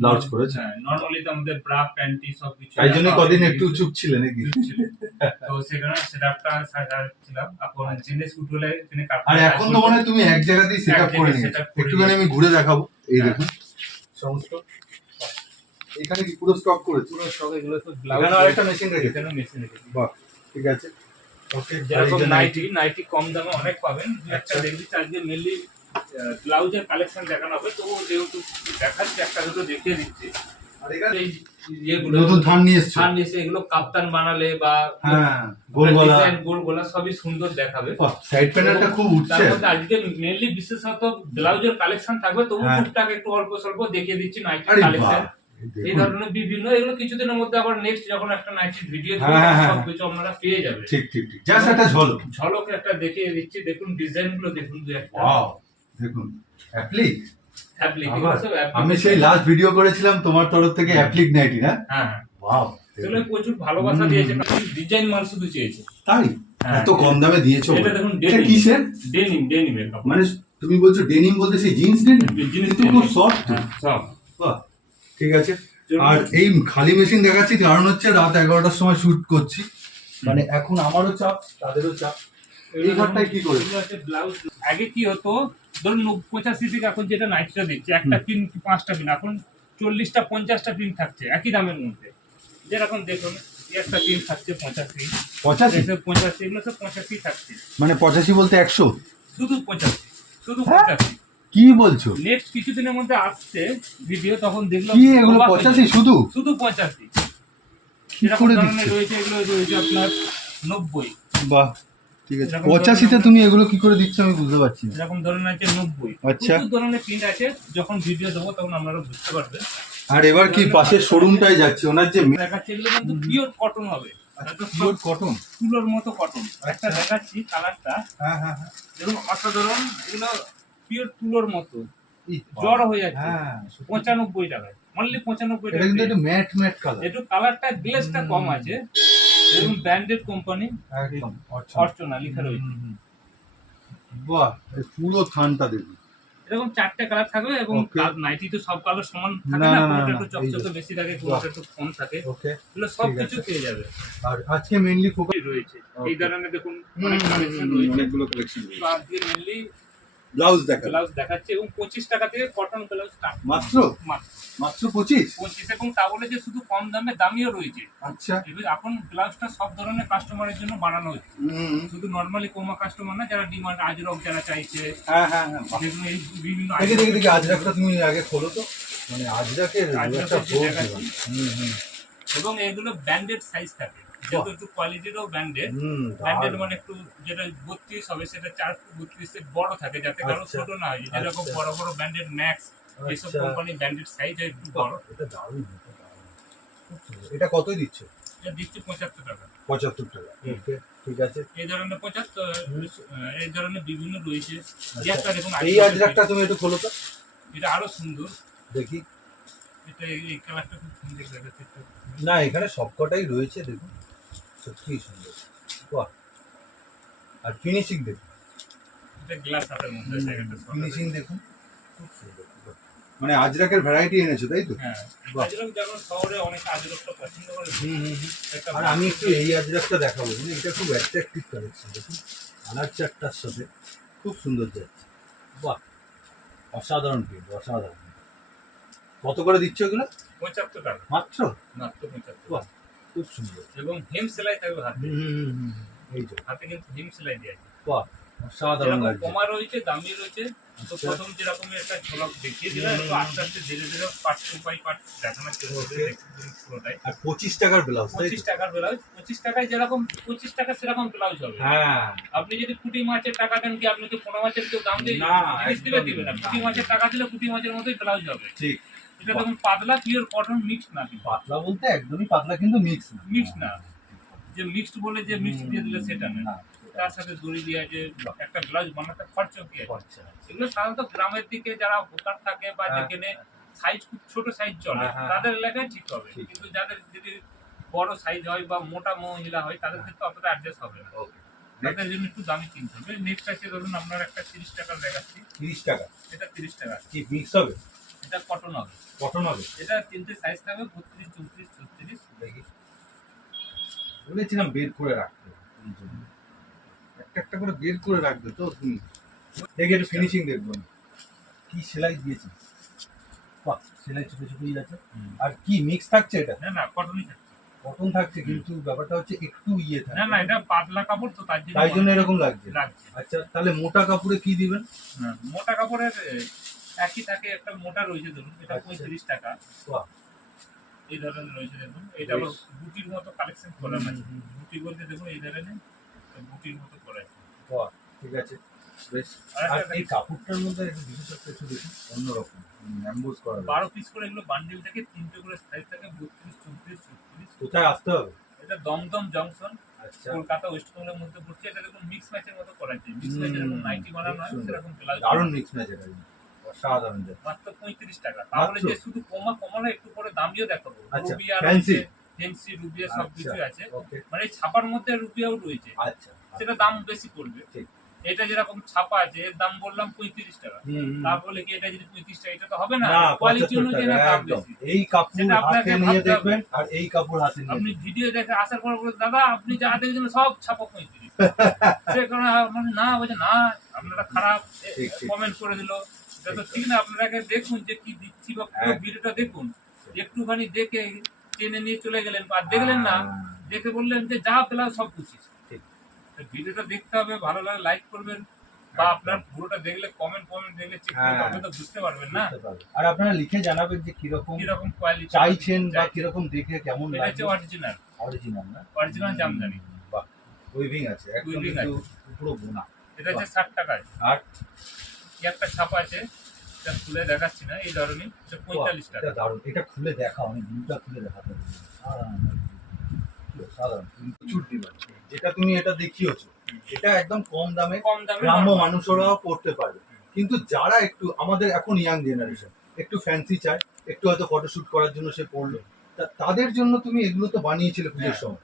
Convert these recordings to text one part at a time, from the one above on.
Blouse করেছে। হ্যাঁ normally তো আমাদের ব্রা প্যান্টি সব কিছু তাই জন্য কদিন একটু চুপ ছিলে নাকি? তো সেখানে সেটআপটা সাজাচ্ছিলাম এখন জিনিস উঠলে তিনি আর এখন তো মনে তুমি এক জায়গাতেই সেট করে নিয়েছো। একটুখানি আমি ঘুরে দেখাবো। এই হ্যাঁ। দেখুন। সমস্ত। এখানে কি পুরো স্টক করেছ? পুরো সব এগুলো তো ব্লাউজ এখানে আরেকটা মেশিন রেখেছো। এখানে মেশিন রেখেছি। বাহ ঠিক আছে। ওকে যেরকম নাইটি নাইটি কম দামে অনেক পাবেন। একটা। দেখবি আজকে মেনলি ব্লাউজের কালেকশন দেখানো হবে তো যেহেতু দেখাচ্ছে একটা দুটো দেখিয়ে দিচ্ছি আর এখানে এই ইয়েগুলো নতুন নিয়ে এসে এগুলো কাপ্তান বানালে বা হ্যাঁ গোল গলা। ডিজাইন গোল গলা সবই সুন্দর দেখাবে। সাইড প্যানেলটা খুব উঠছে। মধ্যে আজকে মেনলি বিশেষত ব্লাউজের কালেকশন থাকবে তবু হ্যাঁ। টুকটাক একটু অল্প স্বল্প দেখিয়ে দিচ্ছি কালেকশন এই ধরনের বিভিন্ন এগুলো কিছুদিনের মধ্যে আবার নেক্সট যখন একটা নাইটির ভিডিও হ্যাঁ, হ্যাঁ, হ্যাঁ। সব কিছু আপনারা পেয়ে যাবেন। ঠিক ঠিক ঠিক। জাস্ট একটা ঝলক। ঝলক একটা দেখিয়ে দিচ্ছি দেখুন ডিজাইনগুলো দেখুন দু একটা। দেখুন অ্যাপ্লিক। আমি সেই লাস্ট ভিডিও করেছিলাম তোমার তরফ থেকে অ্যাপ্লিক নাইটি না? হ্যাঁ। হ্যাঁ ওয়াও এগুলো প্রচুর ভালোবাসা দিয়েছে ডিজাইন মাল শুধু চেয়েছে। তাই? হ্যাঁ। এত কম দামে দিয়েছ? এটা দেখুন এটা কিসের? ডেনিম কাপড়। মানে তুমি বলছো ডেনিম বলতে সেই জিন্স ডেনিম জিনিস কিন্তু খুব সফট হ্যাঁ বাহ ঠিক আছে। আর এই খালি মেশিন দেখাচ্ছি কারণ হচ্ছে রাত এগারোটার সময় শুট করছি। মানে এখন আমারও চাপ তাদেরও চাপ। এই ঘরটায় কি করে ব্লাউজ আগে কি হতো? ধরুন পঁচাশি থেকে এখন যেটা নাইটটা দিচ্ছে একটা পিন কি পাঁচটা পিন এখন চল্লিশটা পঞ্চাশটা পিন থাকছে একই দামের মধ্যে। যেরকম দেখুন একটা পিন থাকছে পঁচাশি। পঁচাশি? পঁচাশি এগুলো সব পঁচাশি থাকছে। মানে পঁচাশি বলতে একশো? শুধু পঁচাশি শুধু হ্যাঁ? পঁচাশি। কি বলছো? নেক্সট কিছুদিনের মধ্যে আসছে ভিডিও তখন দেখলাম কি এগুলো পঁচাশি শুধু? শুধু পঁচাশি। কি করে রয়েছে এগুলো রয়েছে আপনার নব্বই। বাহ। ঠিক আছে। পঁচাশিতে তুমি এগুলো কি করে দিচ্ছ আমি বুঝতে পারছি না। এরকম ধরনের আছে নব্বই। আচ্ছা। ধরনের প্রিন্ট আছে যখন ভিডিও দেবো তখন আপনারা বুঝতে পারবেন। আর এবার কি শোরুমটাই যাচ্ছে? ওনার যে দেখাচ্ছি এগুলো কিন্তু পিওর কটন হবে। পিওর কটন তুলোর মতো কটন একটা দেখাচ্ছি কালারটা হ্যাঁ হ্যাঁ হ্যাঁ। দেখুন অসাধারণ। এগুলো পিওর তুলোর মতো। জ্বর হয়ে যাচ্ছে। হ্যাঁ পঁচানব্বই টাকায়। অনলি পঁচানব্বই টাকা কিন্তু একটু ম্যাট ম্যাট কালার একটু কালারটা গ্লেসটা কম আছে। এবং ব্র্যান্ডেড কোম্পানি একদম অর্চনা। লেখা রয়েছে। বাহ পুরো থানটা দেখুন। এরকম চারটে কালার থাকবে এবং. নাইটি তো সব কালার সমান থাকে না, কোনোটা একটু চকচকে বেশি থাকে কোনোটা একটু কম থাকে। ওকে এগুলো সব কিছু পেয়ে যাবে। আর আজকে মেইনলি ফোকাস রয়েছে। এই ধরনের দেখুন অনেক কালেকশন রয়েছে। অনেকগুলো কালেকশন তো আজকে মেনলি ব্লাউজ দেখা ব্লাউজ দেখাচ্ছে এবং পঁচিশ টাকা থেকে কটন ব্লাউজ স্টার্ট মাত্র? মাত্র। পঁচিশ? পঁচিশ এবং তা বলে যে শুধু কম দামে দামিও রয়েছে। আচ্ছা। এবার এখন ব্লাউজটা সব ধরনের কাস্টমারের জন্য বানানো হচ্ছে। শুধু নর্মালি কোমা কাস্টমার না যারা ডিমান্ড আজরক যারা চাইছে হ্যাঁ হ্যাঁ হ্যাঁ। এই বিভিন্ন দেখে দেখে দেখে আজরাকটা তুমি আগে খোলো তো। মানে আজরাকের একটা। হুম হুম। এবং এগুলো ব্র্যান্ডেড সাইজ থাকে। যেহেতু একটু কোয়ালিটিরও ব্র্যান্ডেড ব্র্যান্ডেড মানে একটু যেটা বত্রিশ হবে সেটা চার বত্রিশের বড় থাকে যাতে কারও আচ্ছা। ছোট না হয়। যেরকম আচ্ছা। বড় বড় ব্র্যান্ডেড ম্যাক্স এইসব আচ্ছা। কোম্পানি ব্র্যান্ডেড সাইজ হয় একটু বড়। এটা কতই দিচ্ছ? এটা দিচ্ছি পঁচাত্তর টাকা। পঁচাত্তর টাকা। ওকে ঠিক আছে। এই ধরনের পঁচাত্তর এই ধরনের বিভিন্ন রয়েছে। এই আচ্ছা। আজরাকটা তুমি একটু খোলো তো। এটা আরও সুন্দর। দেখি। এটা এই- এই কালারটা খুব সুন্দর দেখাচ্ছে। না এখানে সবকটাই রয়েছে দেখুন। সত্যিই সুন্দর। বাহ। আর ফিনিশিং দেখুন। ফিনিশিং দেখুন। খুব সুন্দর মানে আজরাকের ভ্যারাইটি এনেছো তাই তো? হ্যাঁ। আর আমি একটু এই আজরাকটা দেখাবো এটা খুব অ্যাট্রাকটিভ কালেকশন দেখুন। কালার চারটার সাথে খুব সুন্দর যাচ্ছে। বাহ। অসাধারণ প্রিন্ট অসাধারণ। কত করে দিচ্ছ এগুলো? পঁচাত্তর টাকা। মাত্র? মাত্র পঁচাত্তর বাহ। খুব সুন্দর। এবং হিম সেলাই থাকবে হাতে। এই তো হাতে কিন্তু হিম সেলাই দেওয়া আছে। বাহ অসাধারণ লাগছে। কমা রয়েছে দামি রয়েছে তো আচ্ছা। প্রথম যেরকম একটা ঝলক দেখিয়ে দিলাম আস্তে আস্তে ধীরে ধীরে পার্ট টু বাই পার্ট দেখানোর চেষ্টা করে Okay. দেখুন পুরোটাই। আর পঁচিশ টাকার ব্লাউজ পঁচিশ টাকার ব্লাউজ পঁচিশ টাকায় যেরকম পঁচিশ টাকা সেরকম ব্লাউজ হবে। হ্যাঁ। আপনি যদি পুঁটি মাছের টাকা দেন কি আপনি তো পোনা মাছের কেউ দাম দিয়ে জিনিস দিবে না। পুঁটি মাছের টাকা দিলে পুঁটি মাছের মতোই ব্লাউজ হবে। ঠিক। এটা দেখুন পাতলা পিওর কটন মিক্স না পাতলা বলতে একদমই পাতলা কিন্তু মিক্স না। মিক্স না। যে মিক্সড বলে যে মিক্সড দিয়ে দিলে সেটা না। না তার সাথে দড়ি দিয়ে আছে একটা ব্লাউজ বানাতে খরচ কি আছে? এগুলো সাধারণত গ্রামের দিকে যারা ভোকার থাকে বা হ্যাঁ। যেখানে সাইজ খুব ছোট সাইজ চলে হ্যাঁ, হ্যাঁ, তাদের এলাকায় ঠিক হবে। কিন্তু যাদের যদি বড় সাইজ হয় বা মোটা মহিলা হয় তাদের ক্ষেত্রে অতটা অ্যাডজাস্ট হবে না। তাদের জন্য একটু দামি কিনতে হবে। নেক্সট আছে ধরুন আপনার একটা তিরিশ টাকার দেখাচ্ছি তিরিশ টাকা। এটা তিরিশ টাকা। কি মিক্স হবে? এটা কটন হবে। কটন হবে? এটা তিনটে সাইজ থাকবে বত্রিশ চৌত্রিশ ছত্রিশ বলেছিলাম বের করে রাখতে। একটা একটা করে বের করে রাখবে তো তুমি। দেখি একটু ফিনিশিং দেখব। কি সেলাই দিয়েছি? বাহ সেলাই ছোটো ছোটোই আছে আর কি মিক্স থাকছে এটা? না না কটনই থাকছে। কটন থাকছে কিন্তু ব্যাপারটা হচ্ছে একটু ইয়ে থাকে না না এটা পাতলা কাপড় তো তার জন্য তাই জন্য এরকম লাগছে। আচ্ছা তাহলে মোটা কাপড়ে কি দিবেন? হ্যাঁ, মোটা কাপড়ের একই থাকে একটা মোটা রয়েছে ধরুন এটা আচ্ছা। পঁয়ত্রিশ টাকা। এই ধরনের রয়েছে দেখুন এটা হলো। বুটির মতো কালেকশন করা আছে। বুটি বলতে দেখুন এই ধরনের বুটির মতো করা আছে। ঠিক আছে। বেশ। আর আর এই কাপড়টার মধ্যে একটা বিশেষত্ব একটু দেখুন অন্যরকম ম্যাম্বোজ করা বারো পিস করে এগুলো বান্ডিল থেকে তিনটে করে সাইজ থাকে বত্রিশ চৌত্রিশ কোথায় আসতে হবে? এটা দমদম জংশন কলকাতা ওয়েস্ট বেঙ্গলের মধ্যে পড়ছে। এটা দেখুন মিক্স ম্যাচের মতো করা আছে। মিক্স হুম, নাইটি বানানো হয়। সেরকম দারুণ মিক্স ম্যাচ এটা কিন্তু। অসাধারণ মাত্র পঁয়ত্রিশ টাকা। তাহলে যে শুধু কমা কমালে একটু পরে দামিও দেখাবো। আচ্ছা, রুবিয়া সব আচ্ছা। কিছু আছে। মানে ছাপার মধ্যে রুবিয়াও রয়েছে। আচ্ছা সেটা দাম বেশি পড়বে। ঠিক। এটা যেরকম ছাপা আছে এর দাম বললাম পঁয়ত্রিশ টাকা। তারপরে কি এটা যদি পঁয়ত্রিশ টাকা এটা তো হবে না। কোয়ালিটি অনুযায়ী না দাম বেশি। এই কাপড় হাতে নিয়ে দেখবেন আর এই কাপড় হাতে নিয়ে আপনি ভিডিও দেখে আসার পর বলে দাদা আপনি যা দেখছেন সব ছাপা পঁয়ত্রিশ। সে কারণে মানে না বলছে না আপনারা খারাপ। কমেন্ট করে দিল। ঠিক না আপনারা আগে দেখুন যে কি দিচ্ছি বা পুরো ভিডিওটা দেখুন। একটুখানি দেখে টেনে নিয়ে চলে গেলেন বা দেখলেন না দেখে বললেন যে যা পেলাম সব বুঝিস। ভিডিওটা দেখতে হবে ভালো লাগে লাইক করবেন বা আপনার পুরোটা দেখলে কমেন্ট কমেন্ট দেখলে চেক হ্যাঁ। তো বুঝতে পারবেন না। আর আপনারা লিখে জানাবেন যে কীরকম কীরকম কোয়ালিটি চাইছেন বা কীরকম দেখে কেমন এটা হচ্ছে অরিজিনাল অরিজিনাল না? অরিজিনাল জামদানি। বাহ উইভিং আছে। একদম পুরো বোনা এটা হচ্ছে ষাট টাকা আছে আর কি একটা ছাপা আছে এটা খুলে দেখাচ্ছি না এই ধরনের এটা পঁয়তাল্লিশ টাকা। এটা দারুণ এটা খুলে দেখা আমি দুটা খুলে দেখাতে সাধারণ লাগছে। কি সাধারণ প্রচুর ডিমান্ড যেটা তুমি এটা দেখিয়েছো এটা একদম কম দামে কম দামে গ্রাম্য মানুষরাও পড়তে পারবে। কিন্তু যারা একটু আমাদের এখন ইয়াং জেনারেশন একটু ফ্যান্সি চায় একটু হয়তো ফটোশুট করার জন্য সে পড়ল তা- তাদের জন্য তুমি এগুলো তো বানিয়েছিলে পুজোর হ্যাঁ, সময়।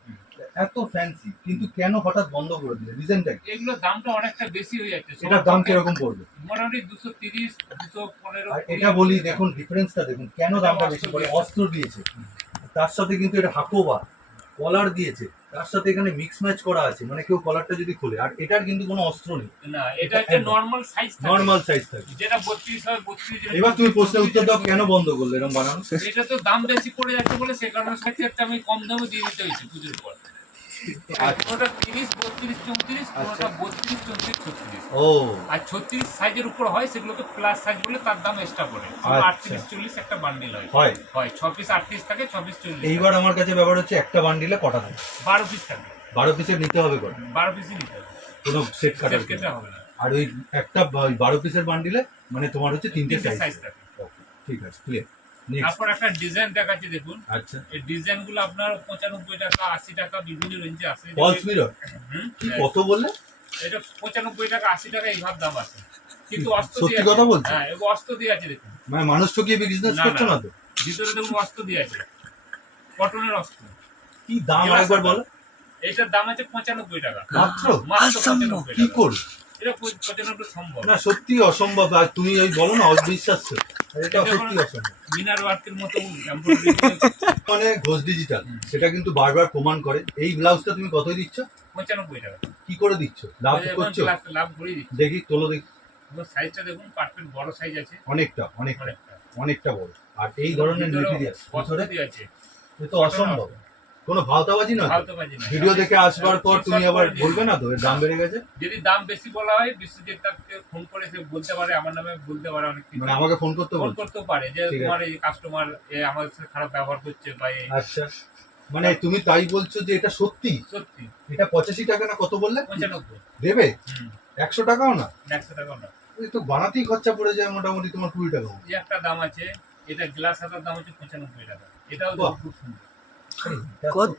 এত ফ্যান্সি কিন্তু কেন হঠাৎ বন্ধ করে দিলে? রিজনটা কি? এগুলোর দামটা অনেকটা বেশি হয়ে যাচ্ছে। এটার দাম কীরকম পড়বে? মোটামুটি দুশো তিরিশ দুশো পনেরো আর এটা বলি দেখুন ডিফারেন্সটা দেখুন কেন দামটা বেশি পড়ে? অস্ত্র দিয়েছে। তার সাথে কিন্তু এটা হাকোবা কলার দিয়েছে। তার সাথে এখানে মিক্স ম্যাচ করা আছে। মানে কেউ কলারটা যদি খোলে আর এটার কিন্তু কোনো অস্ত্র নেই। না এটা একদম। নর্মাল সাইজ নর্মাল সাইজ থাকে। যেটা বত্রিশ হয় বত্রিশ এবার তুমি প্রশ্নের উত্তর দাও কেন বন্ধ করলে? এরকম বানানো। এটা তো দাম বেশি পড়ে যাচ্ছে বলে সে কারণে সেক্ষেত্রে আমি কম দামে দিয়ে দিতে হয়েছে পুজোর পর। আচ্ছা। কোনোটা তিরিশ বত্রিশ চৌত্রিশ কোনোটা আচ্ছা। বত্রিশ চৌত্রিশ ছত্রিশ। ও। আর ছত্রিশ সাইজের উপর হয় সেগুলোকে প্লাস সাইজ বলে তার দাম এক্সট্রা পড়ে। আচ্ছা। আটত্রিশ চল্লিশ একটা বান্ডিল হয়। হয়। হয় ছ পিস আটত্রিশ থাকে ছ পিস চল্লিশ এইবার আমার কাছে ব্যাপার হচ্ছে একটা বান্ডিলে কটা থাকে? বারো পিস থাকে। বারো পিসের নিতে হবে বারো পিসই নিতে হবে। কোনো সেট কাটার সেট কেটে হবে না। আর ওই একটা বারো পিসের বান্ডিলে মানে তোমার হচ্ছে তিনটে সাইজ থাকে। ঠিক আছে ক্লিয়ার তারপর একটা ডিজাইন দেখাচ্ছি দেখুন। আচ্ছা। এই ডিজাইনগুলো আপনার পঁচানব্বই টাকা আশি টাকা বিভিন্ন রেঞ্জে আছে। ফলস মিরর কত বললে? এটা পঁচানব্বই টাকা আশি টাকা এইভাবে দাম আছে। কিন্তু অস্ত্র সত্যি কথা আছে। হ্যাঁ এবার অস্ত্র দিয়ে আছে দেখুন। মানে মানুষ ঠকিয়ে বিজনেস না, না। না তো? ভিতরে দেখুন অস্ত্র দিয়ে আছে। কটনের অস্ত্র। কি দাম এবার একবার বলো? এটার দাম আছে পঁচানব্বই টাকা। মাত্র? মাত্র পঁচানব্বই কি করবে? না সত্যি অসম্ভব। আর তুমি ওই বলো না অবিশ্বাস্য। এটা সত্যি অসম্ভব। মিনার ওয়ার্কের মতো মানে ঘোষ ডিজিটাল সেটা কিন্তু বারবার প্রমাণ করে। এই ব্লাউজটা তুমি কত দিচ্ছ? পঁচানব্বই টাকা। কি করে দিচ্ছ? লাভ এখন করছ লাভ করে দিচ্ছি। দেখি তোলো দেখি। সাইজটা দেখুন পারফেক্ট বড় সাইজ আছে। অনেকটা অনেকটা অনেকটা। বড়। আর এই ধরনের মেটেরিয়াল দিয়ে আছে। এ তো অসম্ভব। কোনো ভাওতাবাজি না। ভিডিও দেখে আসবার পর তুমি আবার বলবে না তো? এর দাম বেড়ে গেছে? যদি দাম বেশি বলা হয় বিশ্বজিৎ তাকে ফোন করে সে বলতে পারে আমার নামে বলতে পারে অনেক কিছু। মানে আমাকে ফোন করতে ফোন করতেও পারে যে তোমার এই কাস্টমার আমাদের সাথে খারাপ ব্যবহার করছে বা এই আচ্ছা। মানে তুমি তাই বলছো যে এটা সত্যি? সত্যি। এটা পঁচাশি টাকা না কত বললে? পঁচানব্বই। দেবে? একশো টাকাও না? একশো টাকাও না। তো বানাতেই খরচা পড়ে যায় মোটামুটি তোমার কুড়ি টাকা। এই একটা দাম আছে এটা গ্লাস হাতার দাম হচ্ছে পঁচানব্বই টাকা। এটাও। খুব সুন্দর। কত-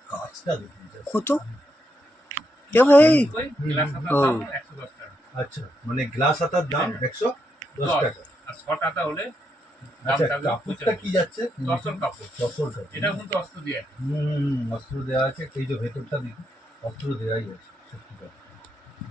দেখুন কে ভাই ও। আচ্ছা মানে গ্লাস হাতার দাম হ্যাঁ। একশো দশ। টাকা। আর শর্ট হাতা হলে আচ্ছা কাপড়টা কি যাচ্ছে? দশর কাপড়। দশর কাপড়। এটা কিন্তু অস্ত্র দিয়ে হুম অস্ত্র দেওয়া আছে। এই যে ভেতরটা দেখি অস্ত্র দেওয়াই আছে সত্যি কথা।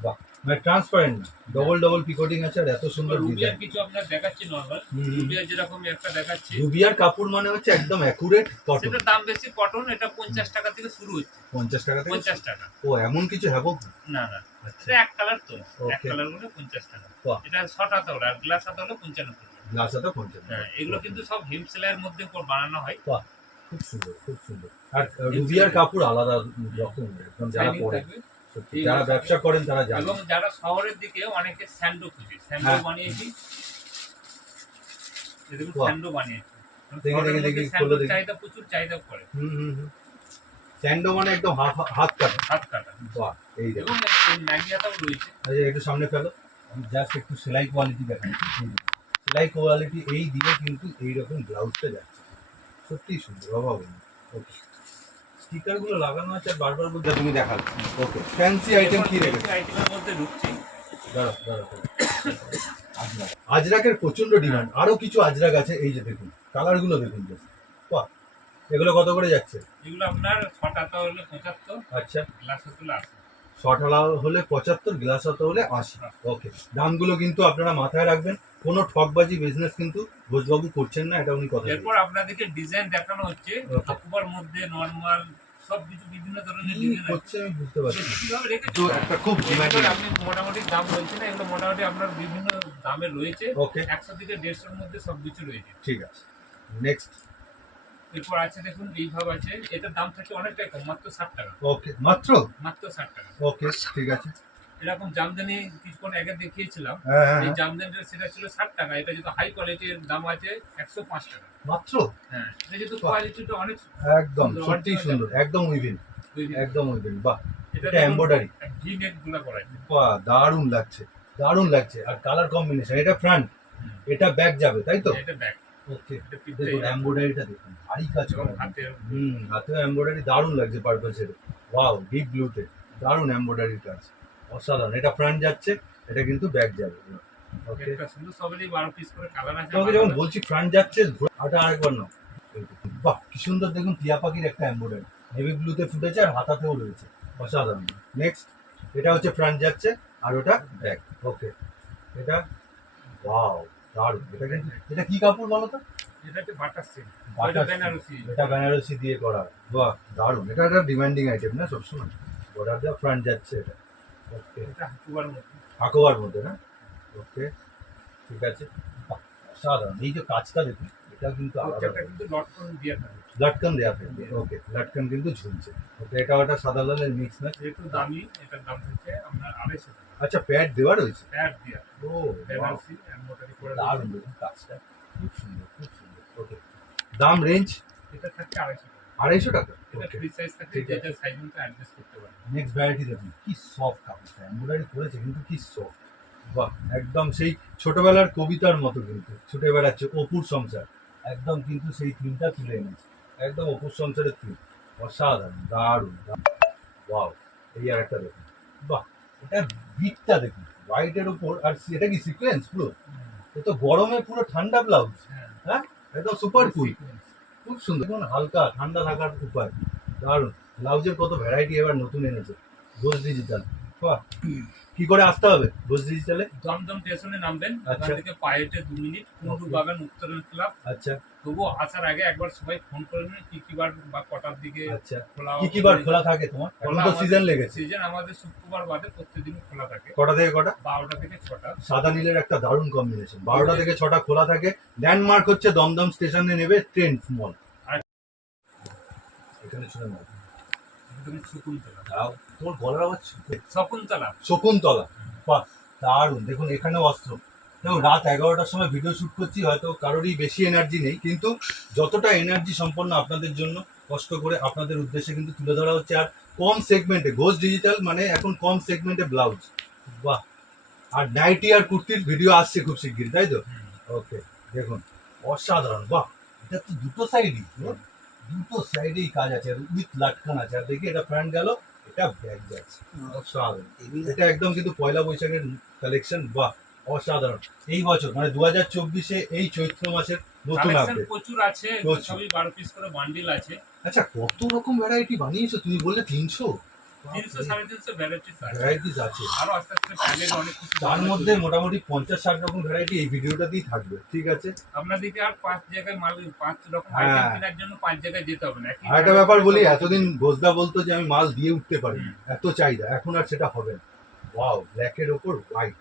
বাহ। মানে ট্রান্সপারেন্ট না। ডবল ডবল পিকোটিং আছে আর এত সুন্দর ডিজাইন কিছু আপনার দেখাচ্ছি নর্মাল রুবিয়ার যেরকম একটা দেখাচ্ছি। রুবিয়ার কাপড় মানে হচ্ছে একদম অ্যাকুরেট কটন সেটার দাম বেশি কটন এটা পঞ্চাশ টাকা থেকে শুরু হচ্ছে। পঞ্চাশ টাকা থেকে পঞ্চাশ টাকা। ও এমন কিছু হ্যাবক না না। আচ্ছা। এটা এক কালার তো। এক কালার মানে পঞ্চাশ টাকা। বাহ। এটা ছটা তো আর গ্লাস হাতে হলো পঞ্চান্ন টাকা। গ্লাস হাতা হ্যাঁ এগুলো কিন্তু সব হিম সেলাইয়ের মধ্যে বানানো হয়। খুব সুন্দর খুব সুন্দর। আর রুবিয়ার কাপড় আলাদা রকম একদম যারা পরে। যারা ব্যবসা করেন তারা জানেন এবং যারা শহরের দিকে অনেকে স্যান্ডো খুঁজে স্যান্ডো হ্যাঁ। বানিয়েছি। স্যান্ডো বানিয়েছি। চাহিদা প্রচুর চাহিদা হুম হুম হুম। মানে একদম হাত কাটা। হাত কাটা। বাহ এই দেখো। এবং এই ম্যাগিয়াটাও রয়েছে। আচ্ছা একটু সামনে ফেলো। আমি জাস্ট একটু সেলাই কোয়ালিটি দেখাচ্ছি সেলাই কোয়ালিটি এই দিয়ে কিন্তু এইরকম ব্লাউজটা যাচ্ছে। সত্যিই সুন্দর বাবা ওকে স্টিকারগুলো লাগানো আছে আর বারবার বলতে তুমি দেখাবে ওকে ফ্যান্সি আইটেম কি রেখেছে? আইটেমের মধ্যে ঢুকছি। দাঁড়াও দাঁড়াও আজরাক আজরাকের প্রচণ্ড ডিমান্ড আরও কিছু আজরাক আছে এই যে দেখুন কালারগুলো দেখুন just। বাহ এগুলো কত করে যাচ্ছে? এগুলো আপনার ছটা তো হলে পঁচাত্তর আচ্ছা। গ্লাস হলে আশি। হলে পঁচাত্তর গ্লাস হতে হলে আশি। ওকে দামগুলো কিন্তু আপনারা মাথায় রাখবেন। কোনো ঠকবাজি বিজনেস কিন্তু ঘোষবাবু করছেন না এটা উনি কথা এরপর আপনাদেরকে ডিজাইন দেখানো হচ্ছে. ঠাকুমার মধ্যে নর্মাল সব কিছু বিভিন্ন ধরনের ডিজাইন করছে আমি বুঝতে পারছি তো একটা খুব আপনি মোটামুটি দাম বলছেন না এগুলো মোটামুটি আপনার বিভিন্ন দামে রয়েছে। ওকে। একশো থেকে দেড়শোর মধ্যে সব কিছু রয়েছে। ঠিক আছে। নেক্সট এরপর আছে দেখুন এইভাবে আছে। এটার দাম থাকে অনেকটাই কম মাত্র ষাট টাকা। ওকে মাত্র? মাত্র ষাট টাকা। ওকে ঠিক আছে। এরকম জামদানি কিছুক্ষণ আগে দেখিয়েছিলাম। হ্যাঁ হ্যাঁ এই হ্যাঁ। জামদানিটা সেটা ছিল ষাট টাকা এটা যেহেতু হাই কোয়ালিটির দাম আছে একশো পাঁচ টাকা। মাত্র? হ্যাঁ এটা যেহেতু। কোয়ালিটিটা অনেক একদম original সুন্দর একদম উইভিন একদম উইভিন বাহ এটা এমব্রয়ডারি ভি গুলা করা বাহ দারুণ লাগছে দারুণ লাগছে আর কালার কম্বিনেশন এটা ফ্রন্ট এটা ব্যাক যাবে তাই তো? এটা ব্যাক ওকে দেখুন এমব্রয়ডারিটা দেখুন ভারী কাজ করা। হাতে হুম হাতে এমব্রয়ডারি দারুণ লাগছে পার্পল ওয়াও ডিপ ব্লুতে দারুণ এমব্রয়ডারি কাজ অসাধারণ। এটা ফ্রন্ট যাচ্ছে এটা কিন্তু ব্যাক যাবে। ওকে তোমাকে যখন বলছি ফ্রন্ট যাচ্ছে ঘুরে- ওটা আরেকবার নাও। বাহ কি সুন্দর দেখুন টিয়া পাখির একটা নেভি ব্লুতে ফুটেছে আর হাতাতেও রয়েছে। অসাধারণ। নেক্সট এটা হচ্ছে ফ্রন্ট যাচ্ছে আর ওটা ব্যাক ওকে এটা ওয়াও দারুণ। এটা কিন্তু এটা কি কাপড় বলো তো? এটা। বেনারসি। এটা বেনারসি দিয়ে করা। বাহ দারুণ। এটা একটা ডিমান্ডিং আইটেম না সবসময়? বর্ডার দেওয়া ফ্রন্ট যাচ্ছে এটা। হাকুবার মধ্যে না? ওকে ঠিক আছে। বাহ, অসাধারণ। এই যে কাজটা দেখুন এটা কিন্তু লটকন দেওয়া থাকবে ওকে লাটকান কিন্তু ঝুলছে। ওকে এটা ওটা সাদা লালের মিক্স না? যেহেতু দামি এটার দাম হচ্ছে আপনার আড়াইশো আচ্ছা প্যাড দেওয়া রয়েছে? প্যাড দিয়ে। ও দারুণ দেখুন কাজটা। খুব সুন্দর খুব সুন্দর। ওকে দাম রেঞ্জ এটা থাকছে আড়াইশো টাকা। আড়াইশো টাকা? এটা ফ্রি সাইজ থাকে ঠিক যে আছে। যা সাইজ মতো অ্যাডজাস্ট নেক্সট ভ্যারাইটি দেখুন কি সফট কাপড়টা এমব্রয়ডারি করেছে কিন্তু কি সফট বাহ একদম সেই ছোটবেলার কবিতার মতো কিন্তু ছুটে বেড়াচ্ছে অপুর সংসার একদম কিন্তু সেই থিমটা তুলে এনেছে একদম অপুর সংসারের থিম অসাধারণ দারুণ ওয়াও এই আর একটা দেখুন বাহ এটা বিটটা দেখুন হোয়াইটের উপর আর এটা কি সিকোয়েন্স পুরো? এ তো গরমে পুরো ঠান্ডা ব্লাউজ হ্যাঁ। হ্যাঁ? একদম সুপার কুল খুব সুন্দর হালকা ঠান্ডা থাকার উপায় দারুণ। ব্লাউজের কত ভ্যারাইটি এবার নতুন এনেছে? ঘোষ ডিজিটাল কি করে আসতে হবে ঘোষ ডিজিটালে দমদম স্টেশনে নামবেন। ওখান আচ্ছা। থেকে পায়েটে দু মিনিট কুন্ডু. বাগান উত্তরের ক্লাব আচ্ছা। তবুও আসার আগে একবার সবাই ফোন করে নিন কি কি বার বা কটার দিকে আচ্ছা। খোলা কি কি বার খোলা থাকে তোমার? এখন তো সিজন লেগেছে। সিজন আমাদের শুক্রবার বাদে প্রত্যেকদিন খোলা থাকে। কটা থেকে কটা? বারোটা থেকে ছটা। সাদা নীলের একটা দারুণ কম্বিনেশন বারোটা থেকে ছটা খোলা থাকে। ল্যান্ডমার্ক হচ্ছে দমদম স্টেশনে নেবে ট্রেন মল এখানে শুনে তুমি শকুন্তলা। দাও তোমার গলার আওয়াজ শকুন্তলা। শকুন্তলা। বাহ দারুণ। দেখুন এখানেও অস্ত্র। দেখুন রাত এগারোটার সময় ভিডিও শুট করছি হয়তো কারোরই বেশি এনার্জি নেই কিন্তু যতটা এনার্জি সম্পন্ন আপনাদের জন্য কষ্ট করে আপনাদের উদ্দেশ্যে কিন্তু তুলে ধরা হচ্ছে। আর কম সেগমেন্টে ঘোষ ডিজিটাল মানে এখন কম সেগমেন্টে ব্লাউজ বাহ। আর নাইটি আর কুর্তির ভিডিও আসছে খুব শিগগির তাই তো? ওকে দেখুন অসাধারণ। বাহ এটা তো দুটো সাইডই দুটো সাইডেই কাজ আছে উইথ লাটকান আছে। আর দেখি এটা ফ্রন্ট গেল এটা ব্যাক যাচ্ছে। অসাধারণ। এটা একদম কিন্তু পয়লা বৈশাখের কালেকশন বাহ অসাধারণ। এই বছর মানে দু হাজার চব্বিশে এই চৈত্র মাসের নতুন আপডেট প্রচুর আছে। সবই বারো পিস করে বান্ডিল আছে। আচ্ছা কত রকম ভ্যারাইটি বানিয়েছো? তুমি বললে তিনশো। তিনশো সাড়ে তিনশো ভ্যারাইটিস ভ্যারাইটিস আছে। আরও আস্তে আস্তে অনেক কিছু তার মধ্যে মোটামুটি পঞ্চাশ ষাট রকম ভ্যারাইটি এই ভিডিওটাতেই থাকবে ঠিক আছে? আপনাদেরকে আর পাঁচ জায়গায় মাল পাঁচ রকম হ্যাঁ। আইটেম কেনার জন্য পাঁচ জায়গায় যেতে হবে না। একই আর একটা ব্যাপার বলি এতদিন ঘোষদা বলতো যে আমি মাল দিয়ে উঠতে পারি। এত চাহিদা এখন আর সেটা হবে না। ওয়াও ব্ল্যাকের ওপর হোয়াইট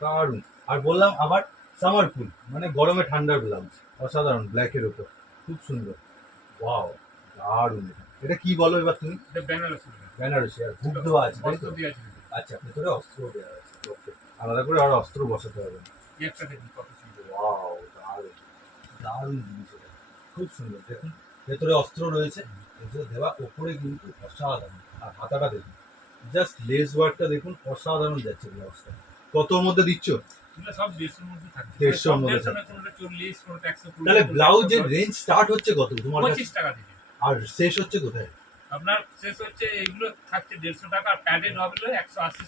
দারুণ। আর বললাম আবার সামার কুল মানে গরমে ঠান্ডার ব্লাউজ অসাধারণ ব্ল্যাকের ওপর। খুব সুন্দর। ওয়াও দারুণ এটা। এটা কি বলো এবার তুমি? এটা বেনারসি বেনারসি আর দেওয়া আছে আচ্ছা ভেতরে অস্ত্র দেওয়া আছে ওকে। আলাদা করে আর অস্ত্র বসাতে হবে। দারুণ দারুণ জিনিস এটা। খুব সুন্দর দেখুন। ভেতরে অস্ত্র রয়েছে দেওয়া ওপরে কিন্তু অসাধারণ। আর হাতাটা দেখুন। জাস্ট লেস ওয়ার্কটা দেখুন অসাধারণ যাচ্ছে ব্লাউজটা কতর মধ্যে দিচ্ছ? দেড়শোর মধ্যে তাহলে ব্লাউজের রেঞ্জ স্টার্ট হচ্ছে কত? তোমার পঁচিশ টাকা আর শেষ হচ্ছে কোথায়? আপনার শেষ হচ্ছে এইগুলো থাকছে দেড়শো টাকা আর প্যাডেড হবে একশো আশি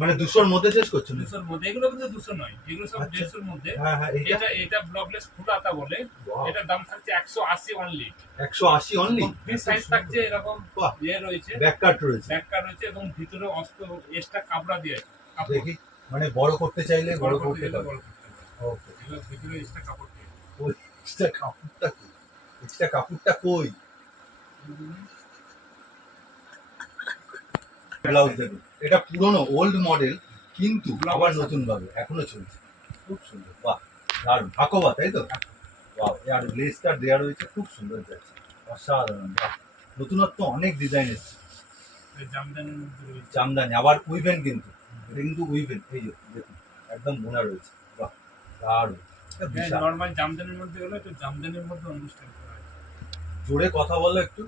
মানে দুশোর মধ্যে শেষ করছ দুশোর মধ্যে এগুলো কিন্তু দুশো নয় এগুলো সব আচ্ছা। দেড়শোর মধ্যে। হ্যাঁ হ্যাঁ এটা এটা ব্লকলেস ফুলাতা বলে। এটার দাম থাকছে একশো আশি অনলি একশো আশি অনলি সাইজ থাকছে এরকম ইয়ে রয়েছে। ব্যাক কাট রয়েছে। ব্যাগটা রয়েছে এবং ভিতরে অস্ত্র এক্সট্রা কাপড়া দিয়ে। দেখি। মানে বড় করতে চাইলে বড় করতে পারবে। ওকে ভিতরে এক্সট্রা কাপড় দিয়ে। ওই এক্সট্রা কাপড়টা কই এক্সট্রা কাপড়টা কই? ব্লাউজ দেখুন এটা পুরনো ওল্ড মডেল কিন্তু আবার নতুন ভাবে এখনও চলছে। খুব সুন্দর বাহ দারুণ হাকোবা তাই তো? বাহ আর লেসটা দেওয়া রয়েছে খুব সুন্দর যাচ্ছে অসাধারণ বাহ নতুনত্ব অনেক ডিজাইন এসছে। জামদানি আবার উইভেন কিন্তু এটা কিন্তু উইভেন এই যে দেখুন একদম বোনা রয়েছে বাহ দারুণ নর্মাল জামদানির মধ্যে হলো তো জামদানির মধ্যে অনুষ্ঠান করা জোরে কথা বলো একটু।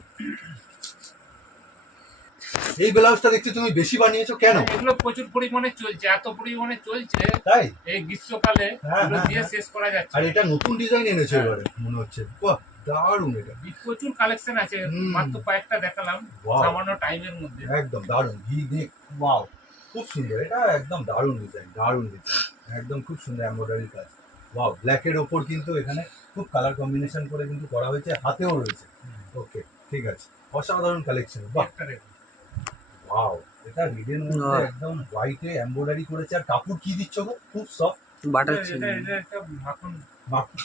এই ব্লাউজটা দেখছি তুমি বেশি বানিয়েছো কেন? এগুলো প্রচুর পরিমাণে চলছে এত পরিমাণে চলছে তাই? এই গ্রীষ্মকালে হ্যাঁ, এগুলো হ্যাঁ, দিয়ে হ্যাঁ। শেষ করা যাচ্ছে। আর এটা নতুন ডিজাইন এনেছো। এবারে মনে হচ্ছে। বাহ দারুণ এটা। প্রচুর কালেকশন আছে মাত্র কয়েকটা দেখালাম Wow. সামান্য টাইমের মধ্যে। একদম দারুণ ঘি দেখ ওয়াও খুব সুন্দর। এটা একদম দারুণ ডিজাইন দারুণ ডিজাইন একদম খুব সুন্দর এমব্রয়ডারি কাজ। ওয়াও ব্ল্যাকের ওপর কিন্তু এখানে খুব কালার কম্বিনেশন করে কিন্তু করা হয়েছে হাতেও রয়েছে। ওকে ঠিক আছে। অসাধারণ কালেকশন বাহ। ওয়াও এটা রিডের মধ্যে একদম হোয়াইটে এমব্রয়ডারি করেছে। আর কাপড় কি দিচ্ছ গো? খুব সফট বাটার এটা- এটা- এটা একটা মাখন।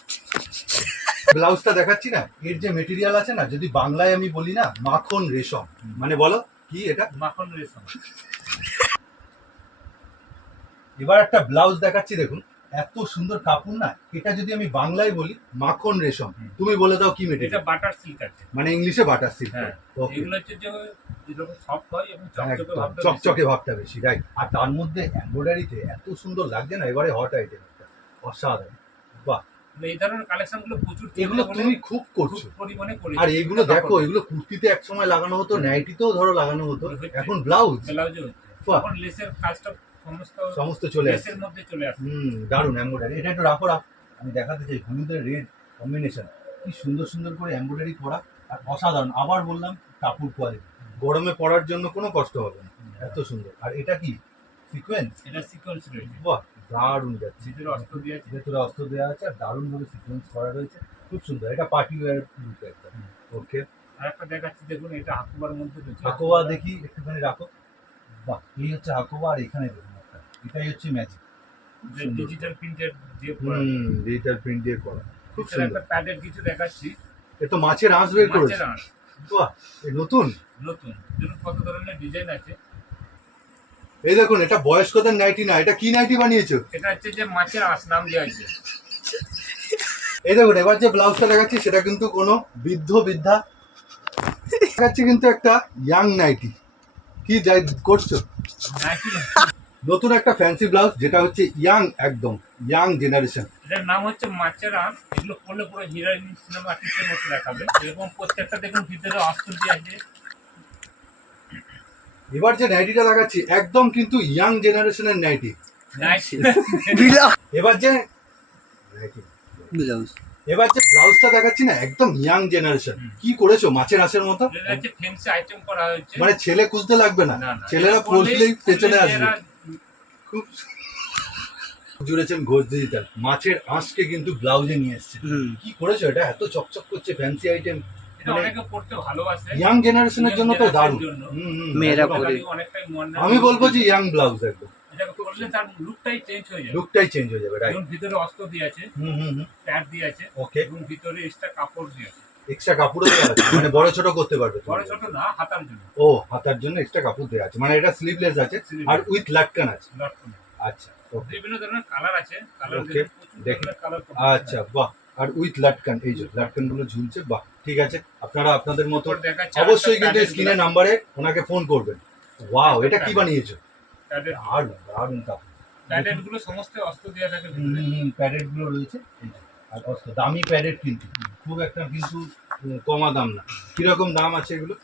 ব্লাউজটা দেখাচ্ছি না? এর যে মেটেরিয়াল আছে না যদি বাংলায় আমি বলি না মাখন রেশম। মানে বলো কি এটা? মাখন রেশম। এবার একটা ব্লাউজ দেখাচ্ছি দেখুন। এত সুন্দর কাপড় না এটা যদি আমি বাংলায় বলি মাখন রেশম। তুমি বলে দাও কি এটা বাটার সিল্ক আছে। মানে ইংলিশে বাটার সিল্ক হ্যাঁ এগুলো হচ্ছে যে চকচকে ভাবটা বেশি। রাইট আর তার মধ্যে এমব্রয়ডারিতে এত সুন্দর লাগছে না এবারে হট আইটেম অসাধারণ। বাহ। মানে এই ধরনের কালেকশনগুলো প্রচুর এগুলো তুমি খুব করছ। পরিমাণে করেছি। আর এগুলো দেখো এগুলো কুর্তিতে এক সময় লাগানো হতো নাইটিতেও ধরো লাগানো হতো। এখন ব্লাউজ ব্লাউজে। এখন লেসের কাজটা সমস্ত সমস্ত চলে আসে হুম দারুণ এমব্রয়ডারি এটা একটু রাখো রাখ। আমি দেখাতে চাই হলুদের রেড কম্বিনেশন কি সুন্দর সুন্দর করে এমব্রয়ডারি করা আর অসাধারণ। আবার বললাম কাপড় কোয়ালিটি গরমে পড়ার জন্য কোনো কষ্ট হবে না। এত সুন্দর। আর এটা কি? সিকোয়েন্স এটা সিকোয়েন্স রয়েছে। বাহ দারুণ যাচ্ছে। ভিতরে অস্ত্র দিয়ে আছে। ভেতরে অস্ত্র দেওয়া আছে আর দারুণ ভাবে সিকোয়েন্স করা রয়েছে। খুব সুন্দর। এটা পার্টি ওয়্যার লুক একটা ওকে। আর একটা দেখাচ্ছি দেখুন এটা হাকুবার মধ্যে রয়েছে। হাকোয়া দেখি একটুখানি রাখো। বাহ এই হচ্ছে হাকোয়া আর এখানে দেখুন। এটাই হচ্ছে ম্যাজিক। ডিজিটাল প্রিন্টের দিয়ে করা। ডিজিটাল প্রিন্ট দিয়ে করা। খুব সুন্দর। একটা প্যাডের কিছু দেখাচ্ছি। এ তো মাছের আঁশ বের করেছে। মাছের আঁশ, বাহ নতুন? নতুন। দেখুন কত ধরনের ডিজাইন আছে। এই দেখুন এটা বয়স্কদের নাইটি না এটা কি নাইটি বানিয়েছো? এটা হচ্ছে যে মাছের আঁশ নাম দেওয়া আছে এই দেখুন এবার যে ব্লাউজটা দেখাচ্ছি সেটা কিন্তু কোনো বৃদ্ধ বৃদ্ধা দেখাচ্ছি কিন্তু একটা ইয়াং নাইটি। কি করছ? নাকি নতুন একটা ফ্যান্সি ব্লাউজ যেটা হচ্ছে ইয়াং একদম ইয়াং জেনারেশন এটার নাম হচ্ছে মাছের এগুলো পড়লে পুরো হিরোইন সিনেমা আর্টিস্টের মতো দেখাবে। এবং প্রত্যেকটা দেখুন ভিতরে অস্ত্র দিয়ে আছে এবার যে নাইটিটা দেখাচ্ছি একদম কিন্তু ইয়াং জেনারেশনের নাইটি। নাইটি। এবার যে ব্লাউজ এবার যে ব্লাউজটা দেখাচ্ছি না একদম ইয়াং জেনারেশন কি করেছ মাছের আঁশের মতো? এটা হচ্ছে ফেন্সি আইটেম করা হয়েছে। মানে ছেলে খুঁজতে লাগবে না। ছেলেরা পড়লেই পেছনে আসবে। খুব জুড়েছেন ঘোষ ডিজিটাল মাছের আঁশকে কিন্তু ব্লাউজে নিয়ে এসছে কি করেছ এটা? এত চকচক করছে ফ্যান্সি আইটেম ইয়াং জেনারেশনের জন্য তো দারুণ। মেয়েরা পরে। আমি বলব যে ইয়াং ব্লাউজ একদম। এটা করলে তার লুকটাই চেঞ্জ হয়ে যাবে। হয়ে ভিতরে অস্ত্র দিয়ে আছে হুম হুম হুম। প্যাড দিয়ে আছে ওকে এবং ভিতরে এক্সট্রা কাপড় দিয়ে আছে এক্সট্রা কাপড়ও দেওয়া আছে মানে বড় ছোট করতে পারবে বড় ছোট না হাতার জন্য। ও হাতার জন্য এক্সট্রা কাপড় দেওয়া আছে মানে এটা স্লিভলেস আছে আর উইথ লাটকান আছে। আচ্ছা বিভিন্ন ধরনের কালার আছে কালার Okay, দেখি। কালার আচ্ছা বাহ আর উইথ লাটকান এই যে লাটকানগুলো ঝুলছে বাহ ঠিক আছে আপনারা আপনাদের মতো অবশ্যই কিন্তু স্ক্রিনের নাম্বারে ওনাকে ফোন করবেন। ওয়াও এটা কি বানিয়েছো? আর দারুণ কাপড়। প্যাডেডগুলো সমস্ত অস্ত্র দেওয়া থাকে প্যাডেডগুলো রয়েছে আর অস্ত দামি প্যাডেড কিন্তু। খুব একটা কিন্তু কমা দাম না। কীরকম দাম আছে এগুলো?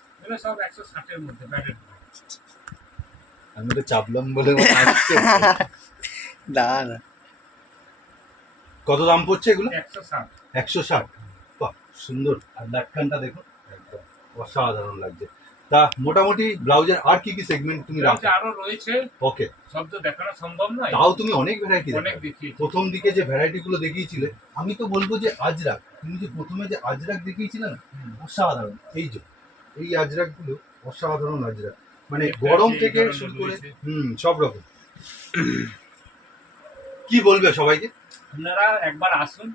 সব একশো ষাটের মধ্যে আমি তো চাপলাম বলে মনে না না। কত দাম পড়ছে এগুলো? একশো ষাট। একশো ষাট। বাহ সুন্দর। আর লাটকানটা দেখুন একদম অসাধারণ লাগছে। তা মোটামুটি ব্লাউজের আর কি কি সেগমেন্ট তুমি রাখো? আরও রয়েছে। ওকে। সব তো দেখানো সম্ভব নয়। তাও তুমি অনেক ভ্যারাইটি অনেক দেখিয়েছি। প্রথম দিকে যে ভ্যারাইটি গুলো দেখিয়েছিলে আমি তো বলব যে আজরাক তুমি যে প্রথমে যে আজরাক দেখিয়েছিলে না অসাধারণ। এই যে এই আজরাকগুলো অসাধারণ আজরাক। মানে গরম থেকে শুরু করে। হুম সব রকম। কি বলবে সবাইকে? আপনারা একবার আসুন।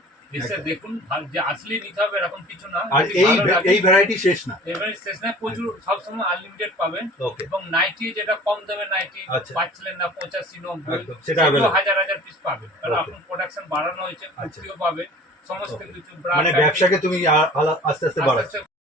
দেখুন যে আসলে নিতে হবে এরকম কিছু না। আর এই এই ভ্যারাইটি শেষ না। এবারে স্টেশনে প্রচুর সবসময় আনলিমিটেড পাবেন। এবং নাইটি যেটা কম দামে নাইটি আচ্ছা। পাচ্ছিলেন না পঁচাশি নব্বই সেটা হাজার হাজার পিস পাবেন। কারণ আপনার প্রোডাকশন বাড়ানো হয়েছে আচ্ছা। পাবে সমস্ত কিছু মানে ব্যবসাকে তুমি আস্তে আস্তে আস্তে আস্তে